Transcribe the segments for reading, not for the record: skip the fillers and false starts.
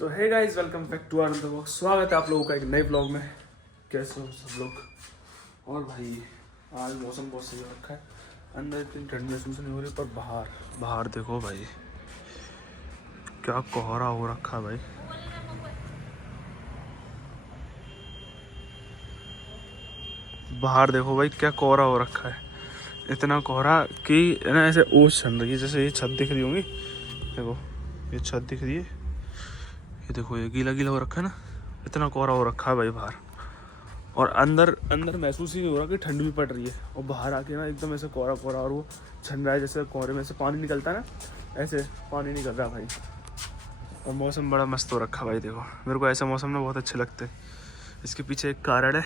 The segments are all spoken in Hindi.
तो hey guys, welcome back to another vlog. स्वागत है आप लोगों का एक नए व्लॉग में। कैसे हो सब लोग। और भाई आज मौसम बहुत सही हो रखा है। अंदर इतनी ठंड महसूस नहीं हो रही, पर बाहर देखो भाई, क्या कोहरा हो रखा है भाई। बाहर देखो भाई, क्या कोहरा हो रखा है। इतना कोहरा कि ना ऐसे ओस छन रही है। जैसे ये छत दिख रही होंगी, देखो ये छत दिख रही है, ये देखो ये गीला गीला हो रखा है ना। इतना कोहरा हो रखा है भाई बाहर। और अंदर महसूस ही नहीं हो रहा कि ठंड भी पड़ रही है। और बाहर आके ना एकदम ऐसे कोहरा कोहरा, और वो छन रहा है जैसे कोहरे में से पानी निकलता है ना, ऐसे पानी निकल रहा है भाई। और मौसम बड़ा मस्त हो रखा है भाई। देखो मेरे को ऐसा मौसम ना बहुत अच्छे लगते हैं। इसके पीछे एक कारण है।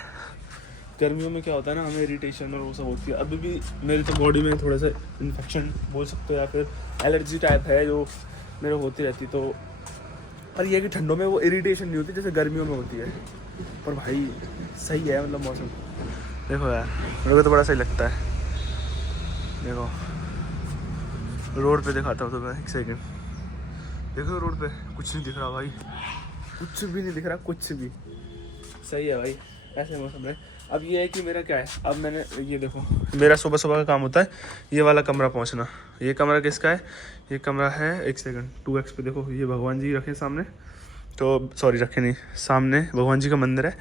गर्मियों में क्या होता है ना, हमें इरिटेशन और वो सब होती है। अभी भी मेरी तो बॉडी में थोड़ा सा इन्फेक्शन बोल सकते हो, या फिर एलर्जी टाइप है जो मेरे होती रहती। तो पर यह कि ठंडों में वो इरिटेशन नहीं होती जैसे गर्मियों में होती है। पर भाई सही है, मतलब मौसम देखो यार, मेरे को तो बड़ा सही लगता है। देखो रोड पे दिखाता हूँ तो मैं, एक सेकंड। देखो रोड पे कुछ नहीं दिख रहा भाई, कुछ भी नहीं दिख रहा, कुछ भी। सही है भाई, ऐसे मौसम है। अब ये है कि मेरा क्या है, अब मैंने ये देखो, मेरा सुबह सुबह का काम होता है ये वाला कमरा पहुंचना। ये कमरा किसका है? ये कमरा है, एक सेकंड, 2x पे देखो, ये भगवान जी रखे सामने, तो सॉरी रखे नहीं, सामने भगवान जी का मंदिर है।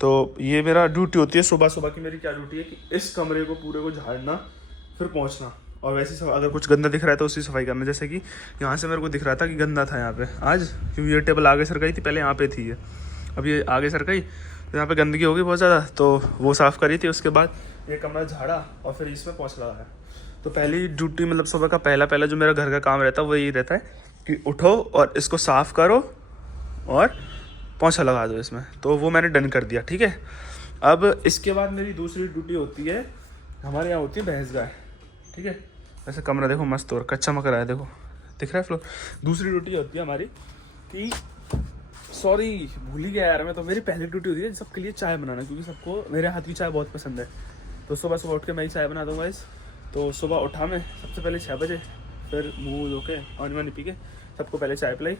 तो ये मेरा ड्यूटी होती है सुबह सुबह की। मेरी क्या ड्यूटी है कि इस कमरे को पूरे को झाड़ना, फिर पहुंचना। और वैसे ही अगर कुछ गंदा दिख रहा है तो उसकी सफाई करना। जैसे कि यहाँ से मेरे को दिख रहा था कि गंदा था यहाँ पे आज, क्योंकि ये टेबल आगे सरकाई थी, पहले यहाँ पे थी ये, अब ये आगे सरकाई, तो यहाँ पे गंदगी होगी बहुत ज़्यादा, तो वो साफ़ करी थी। उसके बाद ये कमरा झाड़ा और फिर इसमें पोंछ लगाया। तो पहली ड्यूटी, मतलब सुबह का पहला जो मेरा घर का काम रहता है वो यही रहता है कि उठो और इसको साफ़ करो और पोंछा लगा दो इसमें। तो वो मैंने डन कर दिया, ठीक है। अब इसके बाद मेरी दूसरी ड्यूटी होती है, हमारे यहाँ होती है भैंस गाय, ठीक है। ऐसे कमरा देखो मस्त और कच्चा मक रहा है, देखो दिख रहा है फ्लोर। दूसरी ड्यूटी होती है हमारी कि, सॉरी भूल ही गया यार मैं, तो मेरी पहली ड्यूटी होती है सबके लिए चाय बनाना, क्योंकि सबको मेरे हाथ की चाय बहुत पसंद है। तो सुबह सुबह उठ के मैं ही चाय बना दूँगा इस। तो सुबह उठा मैं सबसे पहले 6 बजे, फिर मुँह धो के पानी वानी पी के सबको पहले चाय पिलाई।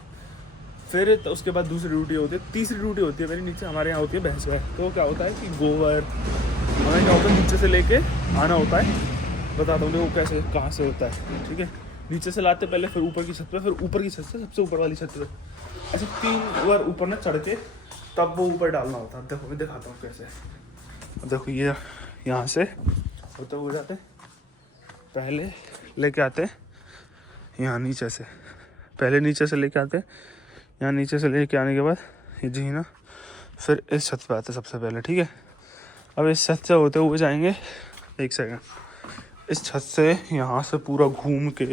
फिर तो उसके बाद दूसरी ड्यूटी होती है, तीसरी ड्यूटी होती है मेरी, नीचे हमारे यहाँ होती है भैंस गाय। तो क्या होता है कि गोबर हमारे यहाँ होता है, नीचे से लेके आना होता है। बताता हूँ वो कैसे कहाँ से होता है, ठीक है। नीचे से लाते पहले, फिर ऊपर की छत पे, फिर ऊपर की छत से सबसे ऊपर वाली छत पे, ऐसे 3 बार ऊपर ना चढ़ के तब वो ऊपर डालना होता है। देखो मैं दिखाता हूँ कैसे। अब देखो ये यहाँ से होते हो जाते, पहले लेके आते यहाँ नीचे से, पहले नीचे से लेके आते यहाँ, नीचे से लेके आने के बाद ये जी ना, फिर इस छत पे आते सबसे पहले, ठीक है। अब इस छत से होते हुए जाएंगे, एक सेकंड, इस छत से यहाँ से पूरा घूम के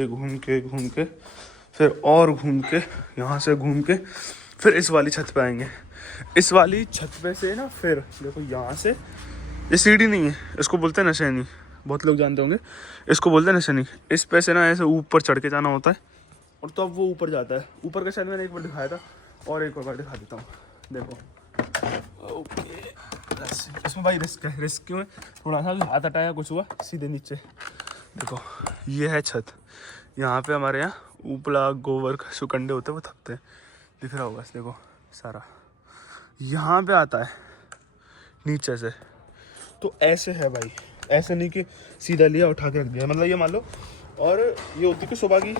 फिर और घूम के, यहाँ से घूम के फिर इस वाली छत पे आएंगे। इस वाली छत पे से ना फिर देखो यहाँ से, ये सीढ़ी नहीं है, इसको बोलते हैं नशेनी, बहुत लोग जानते होंगे, इसको बोलते हैं नशेनी। इस पे से ना ऐसे ऊपर चढ़ के जाना होता है, और तो अब वो ऊपर जाता है। ऊपर का शायद मैंने एक बार दिखाया था, और एक बार दिखा देता हूँ, देखो। ओके, इसमें भाई रिस्क है। रिस्क क्यों है? थोड़ा सा हाथ हटाया कुछ हुआ, सीधे नीचे देखो, ये है छत। यहाँ पे हमारे यहाँ उपला गोबर का जो कंडे होते हैं वो थकते हैं, दिख रहा होगा देखो सारा। यहाँ पे आता है नीचे से, तो ऐसे है भाई, ऐसे नहीं कि सीधा लिया उठा के रख दिया, मतलब ये मान लो। और ये होती है कि सुबह की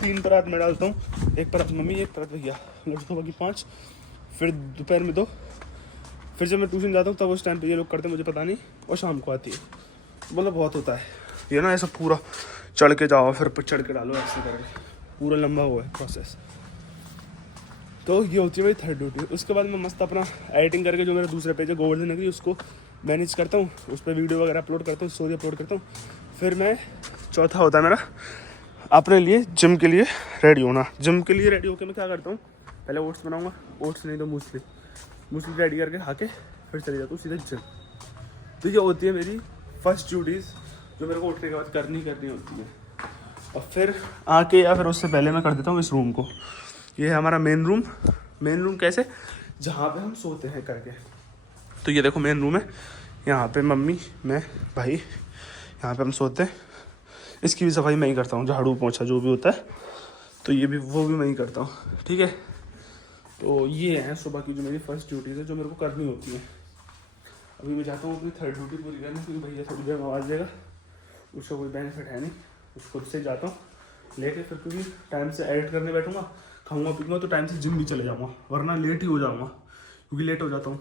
3 परात मैं डालता हूँ, एक परत मम्मी, एक परत भैया, सुबह की 5, फिर दोपहर में 2, फिर जब मैं ट्यूशन जाता हूँ तब उस टाइम पे ये लोग करते हैं, मुझे पता नहीं, और शाम को आती है। मतलब बहुत होता है ये ना, ऐसा पूरा चढ़ के जाओ फिर चढ़ के डालो, ऐसे करके पूरा लंबा हुआ है प्रोसेस। तो ये होती है मेरी थर्ड ड्यूटी। उसके बाद मैं मस्त अपना एडिटिंग करके, जो मेरा दूसरा पेज है गोवर्धन नगरी, उसको मैनेज करता हूँ, उस पर वीडियो वगैरह अपलोड करता हूँ, स्टोरी अपलोड करता हूँ। फिर मैं चौथा होता है मेरा अपने लिए जिम के लिए रेडी होना। जिम के लिए रेडी होकर मैं क्या करता हूँ, पहले ओट्स बनाऊँगा, ओट्स नहीं तो मूसली रेडी करके खा के फिर चले जाता हूँ सीधे जिम। तो ये होती है मेरी फर्स्ट ड्यूटीज़, जो मेरे को उठने के बाद करनी होती है। और फिर आके, या फिर उससे पहले मैं कर देता हूँ इस रूम को। ये है हमारा मेन रूम कैसे, जहाँ पे हम सोते हैं करके। तो ये देखो मेन रूम है, यहाँ पे मम्मी, मैं, भाई, यहाँ पे हम सोते हैं। इसकी भी सफाई मैं ही करता हूँ, झाड़ू पोंछा जो भी होता है, तो ये भी वो भी मैं ही करता हूँ, ठीक है। तो ये है सुबह की जो मेरी फर्स्ट ड्यूटी है जो मेरे को करनी होती है। अभी मैं चाहता हूँ अपनी थर्ड ड्यूटी पूरी करने, क्योंकि भैया थोड़ी देर में आवाज़ देगा, उसका कोई बेनिफिट है नहीं, उस खुद से जाता हूँ लेके, फिर क्योंकि टाइम से एडिट करने बैठूंगा, खाऊंगा पीऊंगा तो टाइम से जिम भी चले जाऊँगा, वरना लेट ही हो जाऊँगा क्योंकि लेट हो जाता हूँ।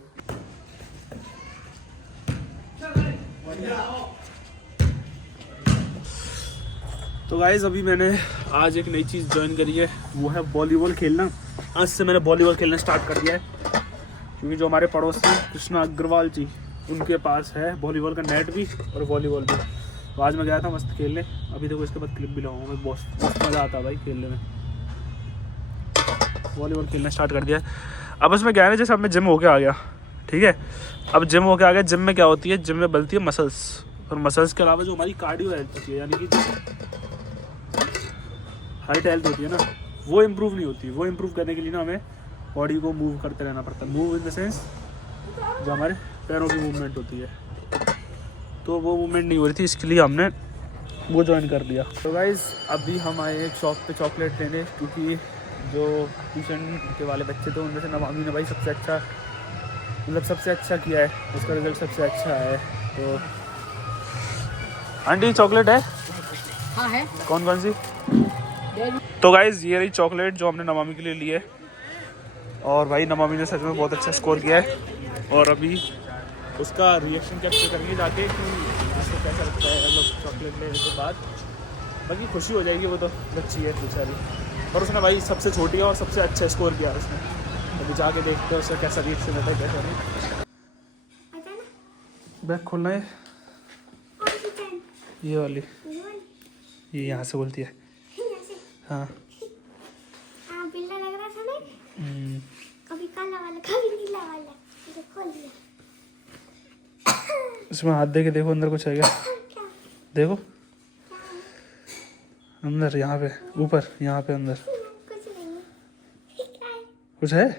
तो गाइज़ अभी मैंने आज एक नई चीज़ ज्वाइन करी है, वो है वॉलीबॉल खेलना। आज से मैंने वॉलीबॉल खेलना स्टार्ट कर दिया है, क्योंकि जो हमारे पड़ोसी कृष्णा अग्रवाल जी, उनके पास है वॉलीबॉल का नेट भी और वॉलीबॉल भी। तो आज मैं गया था मस्त खेलने, अभी देखो इसके बाद क्लिप भी लगाऊंगा मैं, बहुत मस्त मज़ा आता है भाई खेलने में। वॉलीबॉल खेलना स्टार्ट कर दिया है। अब उसमें क्या है ना, जैसे अब मैं जिम होके आ गया, ठीक है, अब जिम होके आ गया, जिम में क्या होती है, जिम में बनती है मसल्स, और मसल्स के अलावा जो हमारी कार्डियो हेल्थ होती है, यानी कि हाइट हेल्थ होती है ना, वो इम्प्रूव नहीं होती। वो इम्प्रूव करने के लिए ना हमें बॉडी को मूव करते रहना पड़ता है। मूव इन द सेंस जो हमारे पैरों की मूवमेंट होती है, तो वो मूवमेंट नहीं हो रही थी, इसके लिए हमने वो ज्वाइन कर दिया। तो गाइज़ अभी हम आए एक शॉप पे चॉकलेट लेने, क्योंकि जो ट्यूशन के वाले बच्चे थे उनमें से नवामी ने भाई सबसे अच्छा, मतलब सबसे अच्छा किया है, उसका रिजल्ट सबसे अच्छा है। तो आंटी चॉकलेट है? हाँ है। कौन कौन सी? तो गाइज़ ये रही चॉकलेट जो हमने नवामी के लिए ली है, और भाई नवामी ने सच में बहुत अच्छा स्कोर किया है, और अभी उसका रिएक्शन कैप्चर करेंगे जाके कि उसको कैसा लगता है मतलब चॉकलेट लेने के बाद। बाकी खुशी हो जाएगी, वो तो बच्ची है बेचारी, और उसने भाई सबसे छोटी है और सबसे अच्छा स्कोर किया उसने। अभी जाके देखते हैं उसका कैसा रिएक्शन होता है, कैसा नहीं। बैग खोलना है, ये वाली, ये यहाँ से बोलती है। हाँ बिल्ला लग रहा था ना, कभी काला वाला कभी नीला वाला, तो खोल दिया। इसमें हाथ दे के देखो अंदर कुछ है क्या? देखो अंदर, यहाँ पे ऊपर, यहाँ पे अंदर कुछ नहीं है। कुछ है,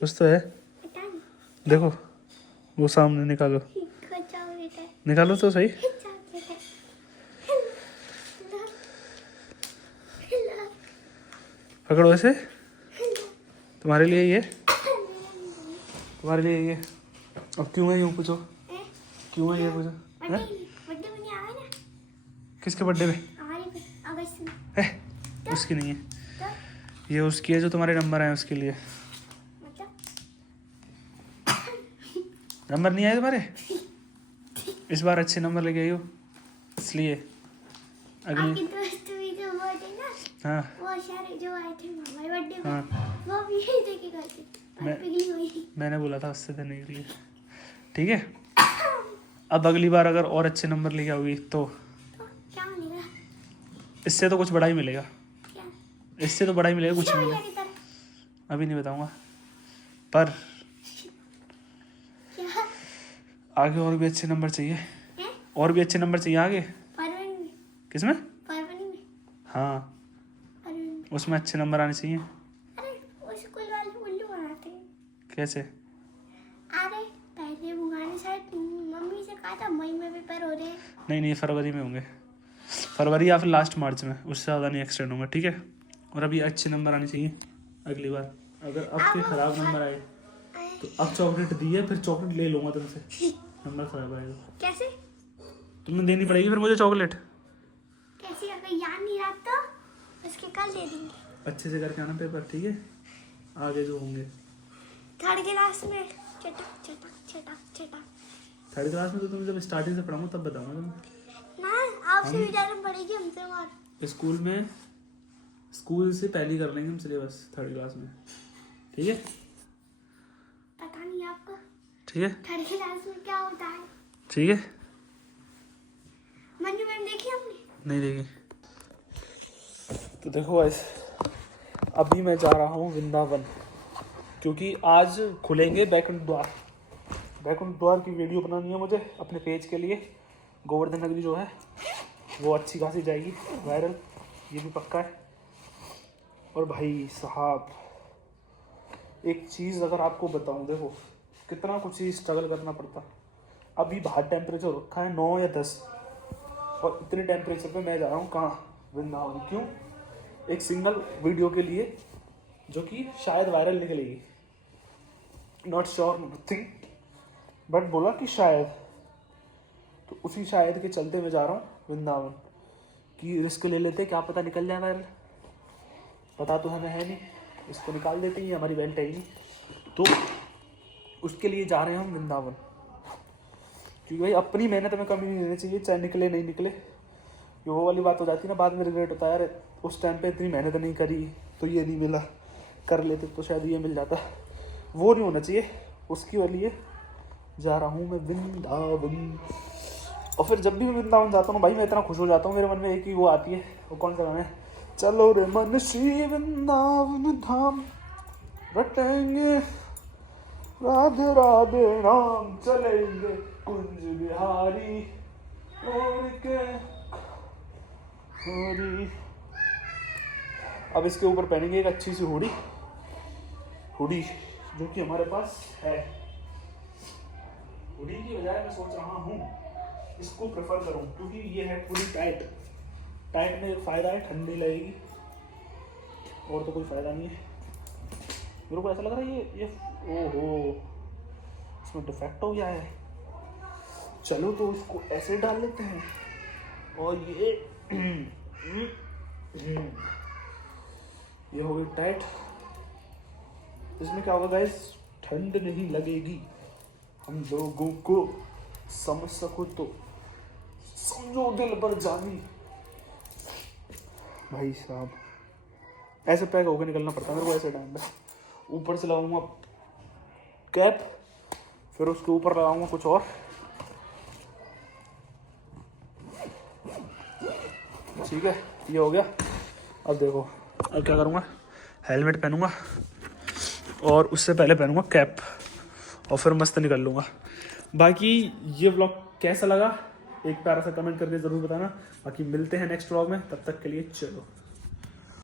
कुछ तो है, देखो वो सामने निकालो, निकालो तो सही। पकड़ो ऐसे, तुम्हारे लिए ये, तुम्हारे लिए ये। अब क्यों है यूँ पूछो, क्यों है ये पूछो? किसके बर्थडे में? उसकी नहीं है, ये उसकी है जो तुम्हारे नंबर आए उसके लिए। नंबर नहीं आए तुम्हारे इस बार, अच्छे नंबर लेके आई हो इसलिए। अगली हाँ जो आए थे हमारे बर्थडे पे, हाँ वो भी यही देके गए थे। मैंने बोला था उससे देने के लिए, ठीक है। अब अगली बार अगर और अच्छे नंबर लेके आओगी तो क्या मिलेगा? इससे तो कुछ बड़ा ही मिलेगा, क्या? इससे तो बड़ा ही मिलेगा, कुछ नहीं मिलेगा, अभी नहीं बताऊंगा, पर क्या? आगे और भी अच्छे नंबर चाहिए है? और भी अच्छे नंबर चाहिए आगे। फरवरी में? किसमें? फरवरी में? हाँ फरवरी में। उसमें अच्छे नंबर आने चाहिए। अरे वो स्कूल वाले उल्लू बनाते हैं। कैसे? अरे पहले बुगाने शायद मम्मी से कहा था मई में पेपर हो रहे हैं। नहीं फरवरी में होंगे, फरवरी या फिर लास्ट मार्च में, उससे ज़्यादा नहीं एक्सटेंड होंगे, ठीक है। और अभी अच्छे नंबर आने चाहिए अगली बार। अगर अब के ख़राब नंबर आए तो अब चॉकलेट दी है, फिर चॉकलेट ले लूँगा तुमसे, नंबर ख़राब आएगा। कैसे? तुम्हें देनी पड़ेगी फिर मुझे चॉकलेट। कैसे? अगर याद नहीं रहा तो उसके कल दे देंगे। अच्छे से करके आना पेपर, ठीक है, आगे जो होंगे। थर्ड क्लास में चटक चटक चटक चटक। थर्ड क्लास में तो तुम्हें जब स्टार्टिंग से पढ़ाऊंगा तब बताऊंगा तुम्हें। ना आपसे भी ज़्यादा पड़ेगी हमसे और। स्कूल में, स्कूल से पहले कर लेंगे हम सिलेबस थर्ड क्लास में, ठीक है। पता नहीं आपको ठीक है, थर्ड क्लास में क्या होता है। ठीक है। मंजू मैम देखी आपने? नहीं देखी। तो देखो गाइस, अभी मैं जा रहा हूँ वृंदावन, क्योंकि आज खुलेंगे बैकुंठ द्वार। बैकुंठ द्वार की वीडियो बनानी है मुझे अपने पेज के लिए। गोवर्धन नगरी जो है वो अच्छी खासी जाएगी वायरल, ये भी पक्का है। और भाई साहब एक चीज़ अगर आपको बताऊं, देखो कितना कुछ ही स्ट्रगल करना पड़ता। अभी बाहर टेम्परेचर रखा है 9 या 10, और इतने टेम्परेचर पे मैं जा रहा हूँ कहाँ? वृंदावन। क्यों? एक सिंगल वीडियो के लिए जो कि शायद वायरल निकलेगी, नॉट श्योर नथिंग, बट बोला कि शायद। तो उसी शायद के चलते मैं जा रहा हूँ वृंदावन, कि रिस्क ले लेते, क्या पता निकल जाए वायरल, पता तो हमें है नहीं, इसको निकाल देते हैं, हमारी बेल्ट है ही नहीं, तो उसके लिए जा रहे हैं हम वृंदावन। क्योंकि भाई अपनी मेहनत में कमी नहीं देनी चाहिए, चाहे निकले नहीं निकले। ये वो वाली बात हो जाती है ना, बाद में रिग्रेट होता है, यार उस टाइम पे इतनी मेहनत नहीं करी तो ये नहीं मिला, कर लेते तो शायद ये मिल जाता। वो नहीं होना चाहिए, उसके लिए जा रहा हूँ मैं वृंदावन। और फिर जब भी मैं वृंदावन जाता हूँ भाई, मैं इतना खुश हो जाता हूँ, मेरे मन में एक ही वो आती है, वो कौन सा गाना है, चलो रे मन श्री वृंदावन धाम रटेंगे, राधे राधे नाम चलेंगे, कुंज बिहारी और के हरी। अब इसके ऊपर पहनेंगे एक अच्छी सी हुडी, जो कि हमारे पास है। हुडी की बजाय मैं सोच रहा हूँ इसको प्रेफर करूँ, क्योंकि ये है पूरी टाइट में एक फ़ायदा है, ठंडी लगेगी, और तो कोई फ़ायदा नहीं है। मेरे को ऐसा लग रहा है ये ओहो इसमें डिफेक्ट हो गया है। चलो तो इसको ऐसे डाल लेते हैं, और ये हो गई टाइट। इसमें क्या होगा गाइस, ठंड नहीं लगेगी। हम लोगों को समझ सको तो समझो दिल पर जानी। भाई साहब ऐसे पैक होकर निकलना पड़ता है मेरे को ऐसे टाइम पे। ऊपर से लगाऊंगा कैप, फिर उसके ऊपर लगाऊंगा कुछ और। ठीक है, ये हो गया। अब देखो अब क्या करूँगा, हेलमेट पहनूंगा और उससे पहले पहनूंगा कैप, और फिर मस्त निकल लूँगा। बाकी ये व्लॉग कैसा लगा एक प्यारा सा कमेंट करके ज़रूर बताना। बाकी मिलते हैं नेक्स्ट व्लॉग में, तब तक के लिए चलो।